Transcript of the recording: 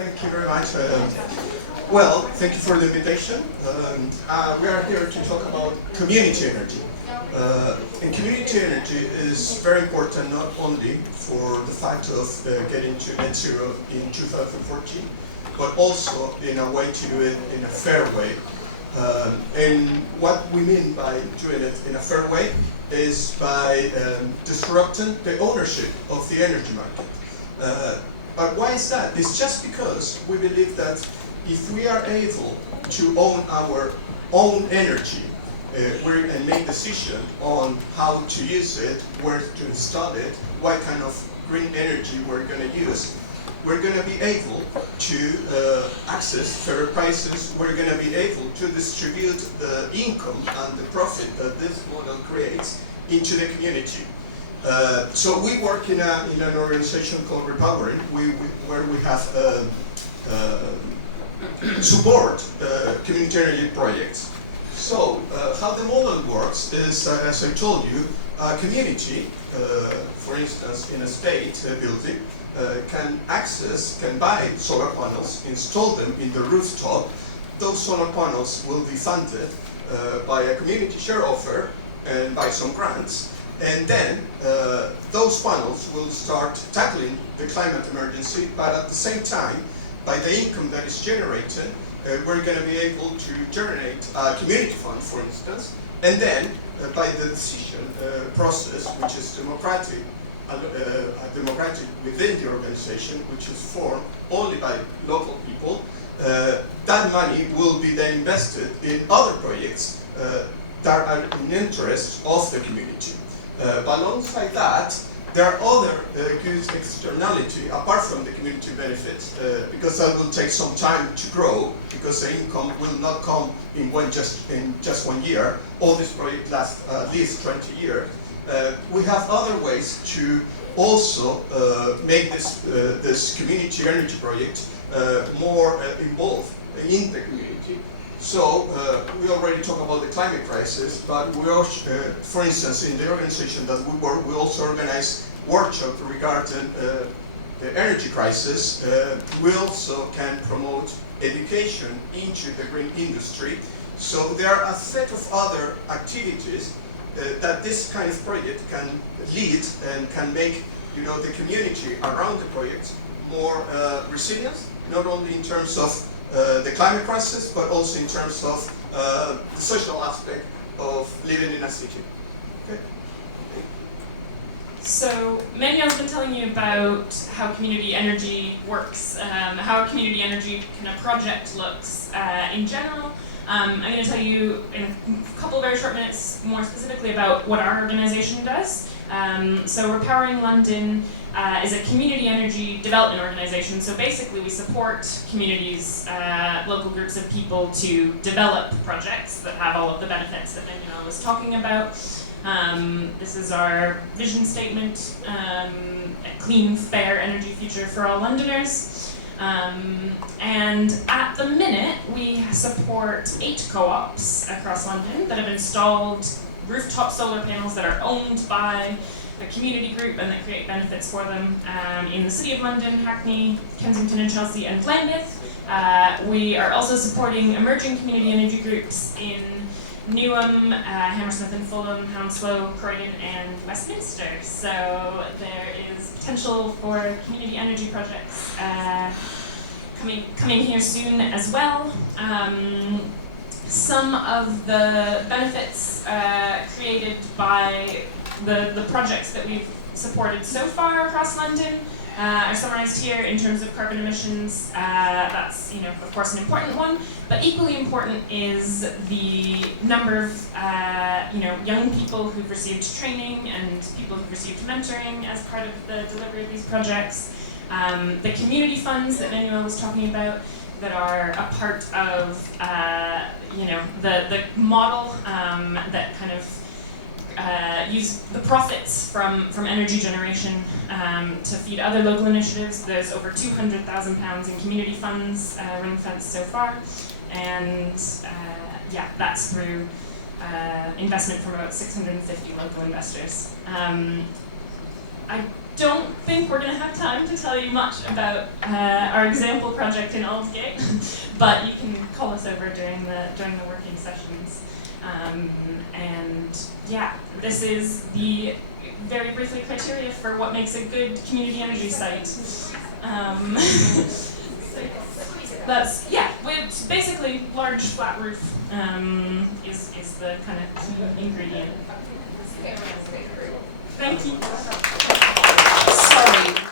Thank you very much. Well, thank you for the invitation. We are here to talk about community energy. And community energy is very important not only for the fact of getting to net zero in 2040, but also in a way to do it in a fair way. And what we mean by doing it in a fair way is by disrupting the ownership of the energy market. But why is that? It's just because we believe that if we are able to own our own energy and make decision on how to use it, where to install it, what kind of green energy we're going to use, we're going to be able to access fairer prices. We're going to be able to distribute the income and the profit that this model creates into the community. So we work in an organization called Repowering, where we have support community energy projects. So how the model works is, as I told you, a community, for instance, in a state building, can buy solar panels, install them in the rooftop. Those solar panels will be funded by a community share offer and by some grants. And then those panels will start tackling the climate emergency, but at the same time, by the income that is generated, we're going to be able to generate a community fund, for instance, and then by the decision process, which is democratic within the organization, which is formed only by local people, that money will be then invested in other projects that are in interest of the community. But alongside that, there are other good externality apart from the community benefits, because that will take some time to grow, because the income will not come in just 1 year. All this project lasts at least 20 years. We have other ways to also make this community energy project more involved in the community. So we already talked about the climate crisis, but we also, for instance, in the organization that we work, we also organize workshops regarding the energy crisis. We also can promote education into the green industry. So there are a set of other activities that this kind of project can lead and can make, the community around the project more resilient, not only in terms of the climate crisis, but also in terms of the social aspect of living in a city. Okay. So Manuel's been telling you about how community energy works, how a community energy kind of project looks in general. I'm going to tell you in a couple of very short minutes more specifically about what our organization does. So Repowering London is a community energy development organization. So basically we support communities, local groups of people to develop projects that have all of the benefits that Manuel was talking about. This is our vision statement, a clean, fair energy future for all Londoners. And at the minute, we support 8 co-ops across London that have installed rooftop solar panels that are owned by a community group and that create benefits for them in the City of London, Hackney, Kensington and Chelsea and Lambeth. We are also supporting emerging community energy groups in Newham, Hammersmith and Fulham, Hounslow, Croydon and Westminster. So there is potential for community energy projects coming here soon as well. Some of the benefits created by the projects that we've supported so far across London are summarized here in terms of carbon emissions. That's, of course, an important one, but equally important is the number of, young people who've received training and people who've received mentoring as part of the delivery of these projects. The community funds that Manuel was talking about that are a part of, the model that kind of use the profits from energy generation to feed other local initiatives. There's over £200,000 in community funds ring-fenced so far, and that's through investment from about 650 local investors. I don't think we're going to have time to tell you much about our example project in Aldgate, but you can call us over during the working sessions. And yeah, this is the very briefly criteria for what makes a good community energy site. That's, yeah, it's basically large flat roof is the kind of key ingredient. Thank you. Sorry.